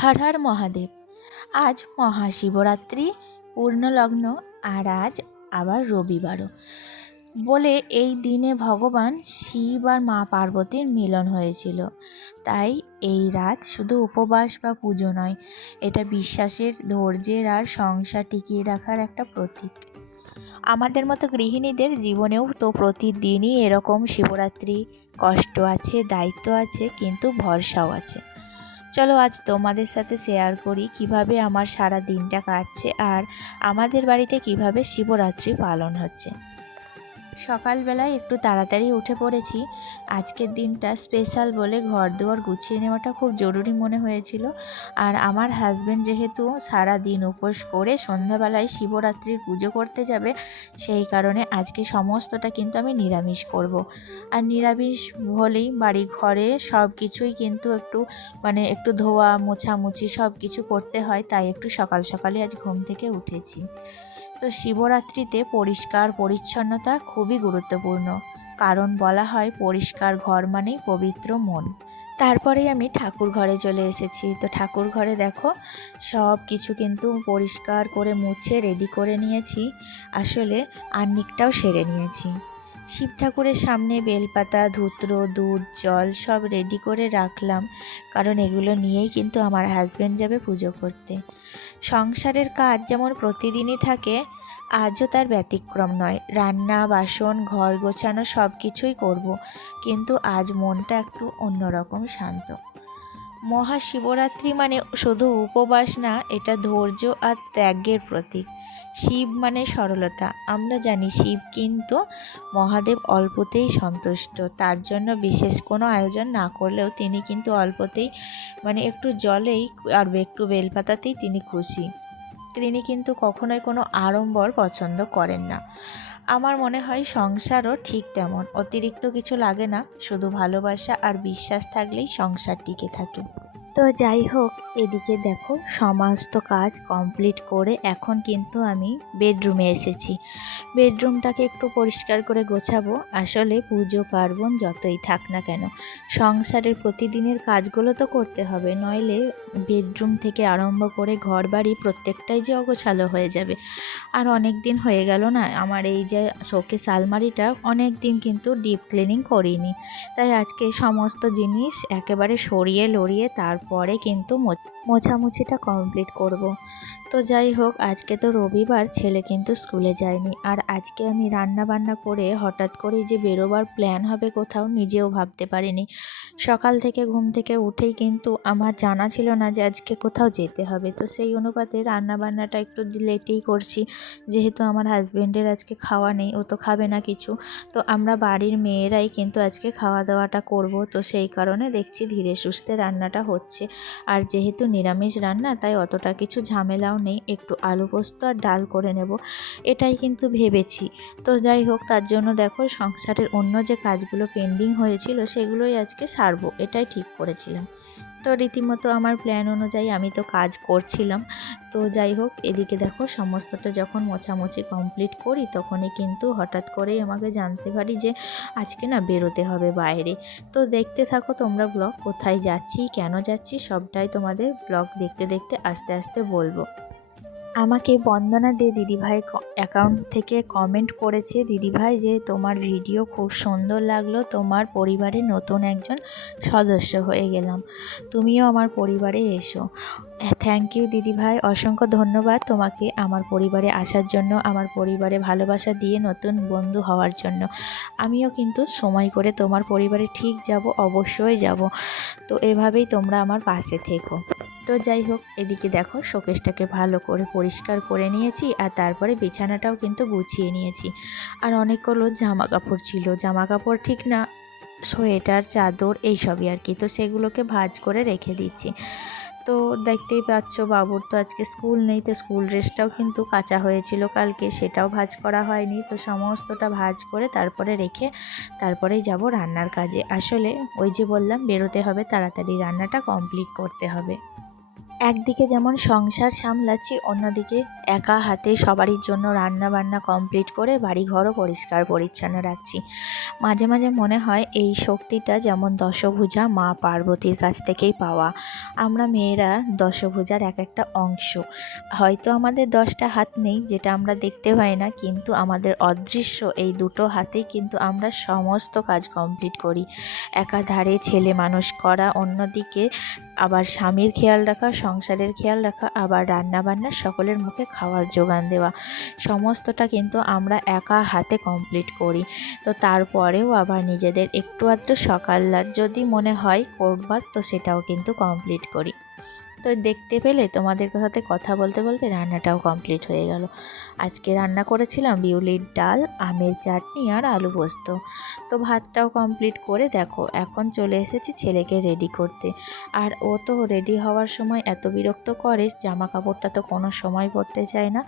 হর হর মহাদেব। আজ মহাশিবরাত্রি পূর্ণলগ্ন, আর আজ আবার রবিবারও বলে এই দিনে ভগবান শিব আর মা পার্বতীর মিলন হয়েছিল। তাই এই রাত শুধু উপবাস বা পুজো নয়, এটা বিশ্বাসের, ধৈর্যের আর সংসার টিকিয়ে রাখার একটা প্রতীক। আমাদের মতো গৃহিণীদের জীবনেও তো প্রতিদিনই এরকম শিবরাত্রি কষ্ট আছে, দায়িত্ব আছে, কিন্তু ভরসাও আছে। চলো আজ তোমাদের সাথে শেয়ার করি কিভাবে আমার সারা দিনটা কাটছে আর আমাদের বাড়িতে কিভাবে শিবরাত্রি পালন হচ্ছে। সকালবেলায় একটু তাড়াতাড়ি উঠে পড়েছি। আজকের দিনটা স্পেশাল বলে ঘর দুয়ার গুছিয়ে নেওয়াটা খুব জরুরি মনে হয়েছিল। আর আমার হাজব্যান্ড যেহেতু সারা দিন উপোস করে সন্ধ্যাবেলায় শিবরাত্রির পুজো করতে যাবে, সেই কারণে আজকে সমস্তটা কিন্তু আমি নিরামিষ করব। আর নিরামিষ হলেই বাড়ি ঘরে সব কিছুই কিন্তু একটু ধোয়া মোছামুছি সব কিছু করতে হয়, তাই একটু সকাল সকালে আজ ঘুম থেকে উঠেছি। তো শিবরাত্রিতে পরিষ্কার পরিচ্ছন্নতা খুবই গুরুত্বপূর্ণ, কারণ বলা হয় পরিষ্কার ঘর মানেই পবিত্র মন। তারপরেই আমি ঠাকুর ঘরে চলে এসেছি। তো ঠাকুর ঘরে দেখো সব কিছু কিন্তু পরিষ্কার করে মুছে রেডি করে নিয়েছি, আসলে আহ্নিকটাও সেরে নিয়েছি। শিব ঠাকুরের সামনে বেলপাতা, ধূত্র, দুধ, জল সব রেডি করে রাখলাম, কারণ এগুলো নিয়েই কিন্তু আমার হাজব্যান্ড যাবে পুজো করতে। সংসারের কাজ যেমন প্রতিদিনই থাকে, আজও তার ব্যতিক্রম নয়। রান্না, বাসন, ঘর গোছানো সব কিছুই করব, কিন্তু আজ মনটা একটু অন্যরকম শান্ত। মহাশিবরাত্রি মানে শুধু উপবাস না, এটা ধৈর্য আর ত্যাগের প্রতীক। শিব মানে সরলতা। আমরা জানি শিব কিন্তু মহাদেব অল্পতেই সন্তুষ্ট, তার জন্য বিশেষ কোনো আয়োজন না করলেও তিনি কিন্তু অল্পতেই একটু জলেই আর একটু বেলপাতাতেই তিনি খুশি। তিনি কিন্তু কখনোই কোনো আড়ম্বর পছন্দ করেন না। আমার মনে হয় সংসারও ঠিক তেমন, অতিরিক্ত কিছু লাগে না, শুধু ভালোবাসা আর বিশ্বাস থাকলেই সংসার টিকে থাকে। তো যাই হোক, এদিকে দেখো সমস্ত কাজ কমপ্লিট করে এখন কিন্তু আমি বেডরুমে এসেছি। বেডরুমটাকে একটু পরিষ্কার করে গোছাবো। আসলে পুজো পার্বণ যতই থাক না কেন, সংসারের প্রতিদিনের কাজগুলো তো করতে হবে, নইলে বেডরুম থেকে আরম্ভ করে ঘর বাড়ি প্রত্যেকটাই যে অগোছালো হয়ে যাবে। আর অনেক দিন হয়ে গেল না, আমার এই যে শোকেস আলমারিটা অনেক দিন কিন্তু ডিপ ক্লিনিং করিনি, তাই আজকে সমস্ত জিনিস একেবারে সরিয়ে লরিয়ে তারপরে কিন্তু মোছামুছিটা কমপ্লিট করব। তো যাই হোক, আজকে তো রবিবার, ছেলে কিন্তু স্কুলে যায়নি। আর আজকে আমি রান্না বান্না করে হঠাৎ করেই যে বেরোবার প্ল্যান হবে কোথাও, নিজেও ভাবতে পারিনি। সকাল থেকে ঘুম থেকে উঠেই কিন্তু আমার জানা ছিল না যে আজকে কোথাও যেতে হবে। তো সেই অনুপাতে রান্না বান্নাটা একটু লেটেই করছি, যেহেতু আমার হাজব্যান্ডের আজকে খাওয়া নেই, ও তো খাবে না কিছু। তো আমরা বাড়ির মেয়েরাই কিন্তু আজকে খাওয়া দাওয়াটা করব। তো সেই কারণে দেখছি ধীরে সুস্থে রান্নাটা হচ্ছে। আর যেহেতু নিরামিষ রান্না, তাই অতটা কিছু ঝামেলাও নেই, একটু আলু পোস্ত আর ডাল করে নেব, এটাই কিন্তু ভেবেছি। তো যাই হোক, তার জন্য দেখো সংসারের অন্য যে কাজগুলো পেন্ডিং হয়েছিল সেগুলোই আজকে সারবো, এটাই ঠিক করেছিলাম। তো রীতিমতো আমার প্ল্যান অনুযায়ী আমি তো কাজ করছিলাম। তো যাই হোক, এদিকে দেখো সমস্তটা যখন মোছামুছি কমপ্লিট করি, তখনই কিন্তু হঠাৎ করেই আমাকে জানতে পারি যে আজকে না বেরোতে হবে বাইরে। তো দেখতে থাকো তোমরা ব্লগ, কোথায় যাচ্ছি, কেন যাচ্ছি, সবটাই তোমাদের ব্লগ দেখতে দেখতে আস্তে আস্তে বলবো। আমাকে বন্দনা দে দিদিভাই অ্যাকাউন্ট থেকে কমেন্ট করেছে, দিদিভাই যে তোমার ভিডিও খুব সুন্দর লাগলো, তোমার পরিবারে নতুন একজন সদস্য হয়ে গেলাম, তুমিও আমার পরিবারে এসো। থ্যাংক ইউ দিদিভাই, অসংখ্য ধন্যবাদ তোমাকে আমার পরিবারে আসার জন্য, আমার পরিবারে ভালোবাসা দিয়ে নতুন বন্ধু হওয়ার জন্য। আমিও কিন্তু সময় করে তোমার পরিবারে ঠিক যাব, অবশ্যই যাব। তো এভাবেই তোমরা আমার পাশে থেকো। তো যাই হোক, এদিকে দেখো শোকেসটাকে ভালো করে পরিষ্কার করে নিয়েছি, আর তারপরে বিছানাটাও কিন্তু গুছিয়ে নিয়েছি। আর অনেকগুলো জামা কাপড় ছিল, জামা কাপড় ঠিক না, সোয়েটার, চাদর এইসবই আর কি, তো সেগুলোকে ভাঁজ করে রেখে দিচ্ছি। তো দেখতেই পাচ্ছ বাবুর তো আজকে স্কুল নেই, তো স্কুল ড্রেসটাও কিন্তু কাচা হয়েছিল কালকে, সেটাও ভাঁজ করা হয়নি। তো সমস্তটা ভাঁজ করে তারপরে রেখে তারপরেই যাব রান্নার কাজে। আসলে ওই যে বললাম বেরোতে হবে তাড়াতাড়ি, রান্নাটা কমপ্লিট করতে হবে। একদিকে যেমন সংসার সামলাচ্ছি, অন্যদিকে একা হাতে সবারই জন্য রান্না বান্না কমপ্লিট করে বাড়িঘরও পরিষ্কার পরিচ্ছন্ন রাখছি। মাঝে মাঝে মনে হয় এই শক্তিটা যেমন দশভুজা মা পার্বতীর কাছ থেকেই পাওয়া। আমরা মেয়েরা দশভুজার এক একটা অংশ। হয়তো আমাদের 10টা হাত নেই, যেটা আমরা দেখতে পাই না, কিন্তু আমাদের অদৃশ্য এই দুটো হাতেই কিন্তু আমরা সমস্ত কাজ কমপ্লিট করি। একাধারে ছেলে মানুষ করা, অন্যদিকে আবার স্বামীর খেয়াল রাখা, সংসারের খেয়াল রাখা, আবার রান্না বান্না, সকলের মুখে খাওয়ার জোগান দেওয়া, সমস্তটা কিন্তু আমরা একা হাতে কমপ্লিট করি। তো তারপরেও আবার নিজেদের একটু আধটু সকালবেলা যদি মনে হয় করবার, তো সেটাও কিন্তু কমপ্লিট করি। তো দেখতে পেলে তোমাদের সাথে কথা বলতে বলতে রান্নাটাও কমপ্লিট হয়ে গেল। আজকে রান্না করেছিলাম বিউলির ডাল, আমের চাটনি আর আলু পোস্ত। তো ভাতটাও কমপ্লিট করে দেখো এখন চলে এসেছি ছেলেকে রেডি করতে। আর ও তো রেডি হওয়ার সময় এত বিরক্ত করে, জামা কাপড়টা তো কোনো সময় পরতে চায় না।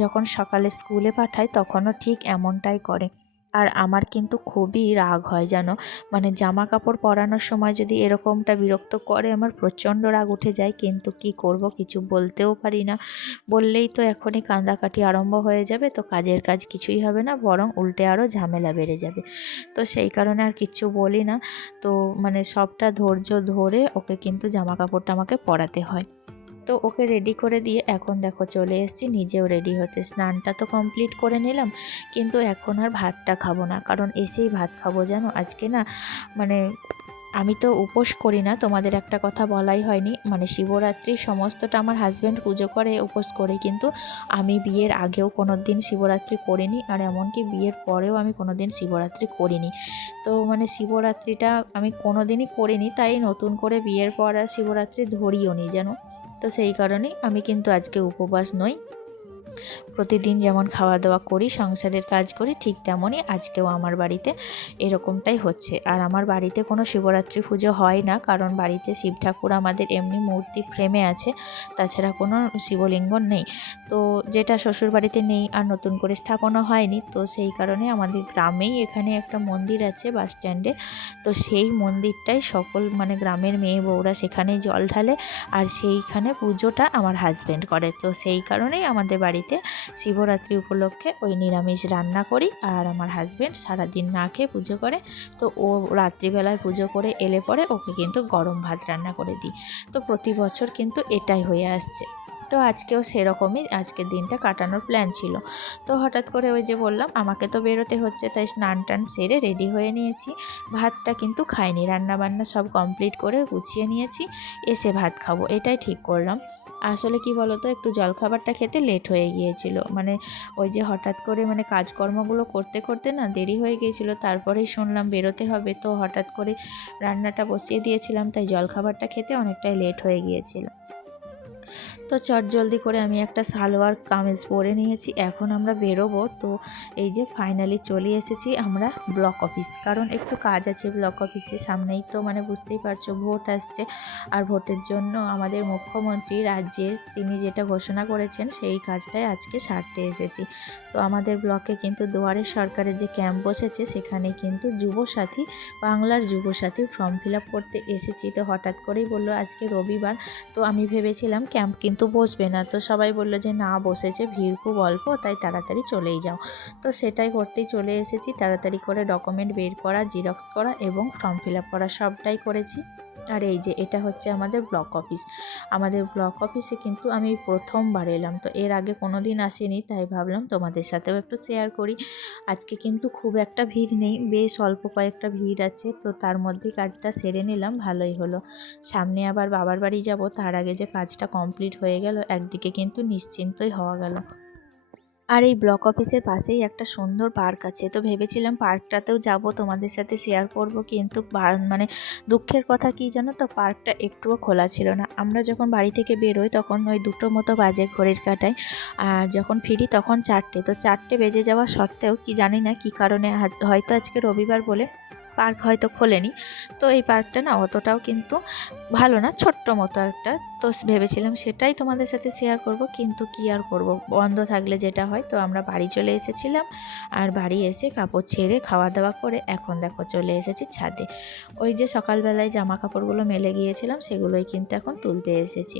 যখন সকালে স্কুলে পাঠায় তখনও ঠিক এমনটাই করে। আর আমার কিন্তু খুবই রাগ হয় জানো, মানে জামা কাপড় পরানোর সময় যদি এরকমটা বিরক্ত করে আমার প্রচণ্ড রাগ উঠে যায়। কিন্তু কি করব, কিছু বলতেও পারি না। বললেই তো এখনই কান্দাকাটি আরম্ভ হয়ে যাবে, তো কাজের কাজ কিছুই হবে না, বরং উল্টে আরও ঝামেলা বেড়ে যাবে। তো সেই কারণে আর কিচ্ছু বলি না। তো মানে সবটা ধৈর্য ধরে ওকে কিন্তু জামা কাপড়টা আমাকে পরাতে হয়। তো ওকে রেডি করে দিয়ে এখন দেখো চলে এসেছি নিজেও রেডি হতে। স্নানটা তো কমপ্লিট করে নিলাম, কিন্তু এখন আর ভাতটা খাবো না, কারণ এসেই ভাত খাবো জানো। আজকে না মানে আমি তো উপোস করি না, তোমাদের একটা কথা বলাই হয়নি, মানে শিবরাত্রি সমস্তটা আমার হাজব্যান্ড পুজো করে উপোস করে, কিন্তু আমি বিয়ের আগেও কোনো দিন শিবরাত্রি করিনি, আর এমনকি বিয়ের পরেও আমি কোনো দিন শিবরাত্রি করিনি। তো মানে শিবরাত্রিটা আমি কোনো দিনই করিনি, তাই নতুন করে বিয়ের পর আর শিবরাত্রি ধরিও নি যেন। তো সেই কারণেই আমি কিন্তু আজকে উপবাস নই। প্রতিদিন যেমন খাওয়া দাওয়া করি, সংসারের কাজ করি, ঠিক তেমনই আজকেও আমার বাড়িতে এরকমটাই হচ্ছে। আর আমার বাড়িতে কোনো শিবরাত্রি পুজো হয় না, কারণ বাড়িতে শিব ঠাকুর আমাদের এমনি মূর্তি ফ্রেমে আছে, তাছাড়া কোনো শিবলিঙ্গ নেই। তো যেটা শ্বশুর বাড়িতে নেই আর নতুন করে স্থাপনা হয়নি, তো সেই কারণে আমাদের গ্রামেই এখানে একটা মন্দির আছে বাস স্ট্যান্ডে। তো সেই মন্দিরটাই সকল মানে গ্রামের মেয়ে বউরা সেখানেই জল ঢালে, আর সেইখানে পুজোটা আমার হাজব্যান্ড করে। তো সেই কারণেই আমাদের বাড়িতে শিবরাত্রি উপলক্ষে ওই নিরামিষ রান্না করি, আর আমার হাজব্যান্ড সারাদিন না খেয়ে পুজো করে। তো ও রাত্রিবেলায় পুজো করে এলে পরে ওকে কিন্তু গরম ভাত রান্না করে দিই। তো প্রতি বছর কিন্তু এটাই হয়ে আসছে। তো আজকেও সেরকমই আজকের দিনটা কাটানোর প্ল্যান ছিল। তো হঠাৎ করে ওই যে বললাম আমাকে তো বেরোতে হচ্ছে, তাই স্নান টান সেরে রেডি হয়ে নিয়েছি। ভাতটা কিন্তু খাইনি, রান্নাবান্না সব কমপ্লিট করে গুছিয়ে নিয়েছি, এসে ভাত খাবো এটাই ঠিক করলাম। আসলে কি বলো তো, একটু জলখাবারটা খেতে লেট হয়ে গিয়েছিল, মানে ওই যে হঠাৎ করে মানে কাজকর্মগুলো করতে করতে না দেরি হয়ে গিয়েছিল, তারপরেই শুনলাম বেরোতে হবে, তো হঠাৎ করে রান্নাটা বসিয়ে দিয়েছিলাম, তাই জলখাবারটা খেতে অনেকটাই লেট হয়ে গিয়েছিল। তো চটজলদি করে আমি একটা সালোয়ার কামিজ পরে নিয়েছি, এখন আমরা বেরোবো। তো এই যে ফাইনালি চলে এসেছি আমরা ব্লক অফিস, কারণ একটু কাজ আছে ব্লক অফিসে। সামনেই তো মানে বুঝতেই পারছো ভোট আসছে, আর ভোটের জন্য আমাদের মুখ্যমন্ত্রী রাজ্যের তিনি যেটা ঘোষণা করেছেন সেই কাজটাই আজকে সারতে এসেছি। তো আমাদের ব্লকে কিন্তু দুয়ারে সরকারের যে ক্যাম্প বসেছে, সেখানে কিন্তু যুবসাথী, বাংলার যুবসাথী ফর্ম ফিল আপ করতে এসেছি। তো হঠাৎ করেই বললো আজকে রবিবার, তো আমি ভেবেছিলাম ক্যাম্প কিন্তু বসবে না, তো সবাই বললো যে না বসেছে, ভিড় খুব অল্প, তাই তাড়াতাড়ি চলেই যাও। তো সেটাই করতেই চলে এসেছি, তাড়াতাড়ি করে ডকুমেন্ট বের করা, জিরক্স করা এবং ফর্ম ফিল আপ করা সবটাই করেছি। আর এই যে এটা হচ্ছে আমাদের ব্লক অফিস। আমাদের ব্লক অফিসে কিন্তু আমি প্রথমবার এলাম, তো এর আগে কোনো দিন আসিনি, তাই ভাবলাম তোমাদের সাথেও একটু শেয়ার করি। আজকে কিন্তু খুব একটা ভিড় নেই, বেশ অল্প কয়েকটা ভিড় আছে, তো তার মধ্যেই কাজটা সেরে নিলাম, ভালোই হলো। সামনে আবার বাবার বাড়ি যাব, তার আগে যে কাজটা কমপ্লিট হয়ে গেল, একদিকে কিন্তু নিশ্চিন্তই হওয়া গেল। আর এই ব্লক অফিসের পাশেই একটা সুন্দর পার্ক আছে, তো ভেবেছিলাম পার্কটাতেও যাব, তোমাদের সাথে শেয়ার করব, কিন্তু মানে দুঃখের কথা কি জানো তো, পার্কটা একটুও খোলা ছিল না। আমরা যখন বাড়ি থেকে বেরোই তখন ওই 2টো মতো বাজে ঘড়ির কাঁটায়, আর যখন ফিরি তখন 4টে। তো 4টে বেজে যাওয়া সত্ত্বেও কি জানি না কি কারণে, হয়তো আজকে রবিবার বলে পার্ক হয়তো খোলেনি। তো এই পার্কটা না অতটাও কিন্তু ভালো না, ছোট্ট মতো একটা। তো ভেবেছিলাম সেটাই তোমাদের সাথে শেয়ার করব, কিন্তু কি আর করব, বন্ধ থাকলে যেটা হয়। তো আমরা বাড়ি চলে এসেছিলাম, আর বাড়ি এসে কাপড় ছেড়ে খাওয়া দাওয়া করে এখন দেখো চলে এসেছি ছাদে। ওই যে সকালবেলায় জামা কাপড়গুলো মেলে গিয়েছিলাম সেগুলোই কিন্তু এখন তুলতে এসেছি।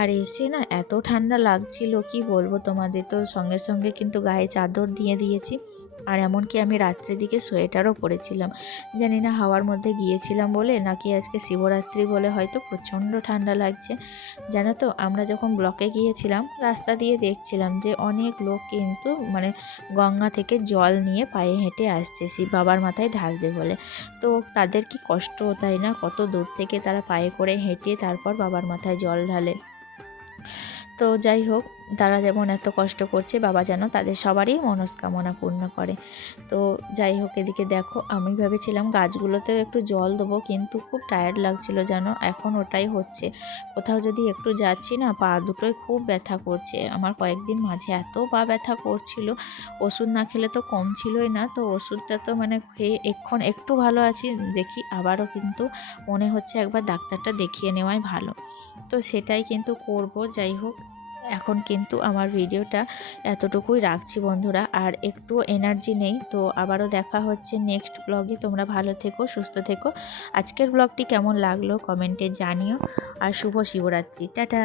আর এসে না এত ঠান্ডা লাগছিল কি বলবো তোমাদের, তো সঙ্গে সঙ্গে কিন্তু গায়ে চাদর দিয়ে দিয়েছি। আর এমনকি আমি রাত্রের দিকে সোয়েটারও পরেছিলাম। জানি না হাওয়ার মধ্যে গিয়েছিলাম বলে নাকি আজকে শিবরাত্রি বলে হয়তো প্রচণ্ড ঠান্ডা লাগছে। জানো তো আমরা যখন ব্লকে গিয়েছিলাম রাস্তা দিয়ে দেখছিলাম যে অনেক লোক কিন্তু মানে গঙ্গা থেকে জল নিয়ে পায়ে হেঁটে আসছে শিব বাবার মাথায় ঢালবে বলে। তো তাদের কি কষ্ট, তাই না? কত দূর থেকে তারা পায়ে করে হেঁটে তারপর বাবার মাথায় জল ঢালে। তো যাই হোক, তারা যেমন এত কষ্ট করছে, বাবা যেন তাদের সবারই মনস্কামনা পূর্ণ করে। তো যাই হোক, এদিকে দেখো আমি ভেবেছিলাম গাছগুলোতেও একটু জল দেবো, কিন্তু খুব টায়ার্ড লাগছিল যেন, এখন ওটাই হচ্ছে। কোথাও যদি একটু যাচ্ছি না, পা দুটোই খুব ব্যথা করছে আমার। কয়েকদিন মাঝে এত পা ব্যথা করছিল, ওষুধ না খেলে তো কমছিলই না। তো ওষুধটা তো মানে খেয়ে এখন একটু ভালো আছি, দেখি আবারও কিন্তু মনে হচ্ছে একবার ডাক্তারটা দেখিয়ে নেওয়াই ভালো। তো সেটাই কিন্তু করব। যাই হোক, এখন কিন্তু আমার ভিডিওটা এতটুকুই রাখছি বন্ধুরা, আর একটু এনার্জি নেই। তো আবারও দেখা হচ্ছে নেক্সট ব্লগে। তোমরা ভালো থেকো, সুস্থ থেকো। আজকের ব্লগটি কেমন লাগলো কমেন্টে জানিও। আর শুভ শিবরাত্রি, টাটা।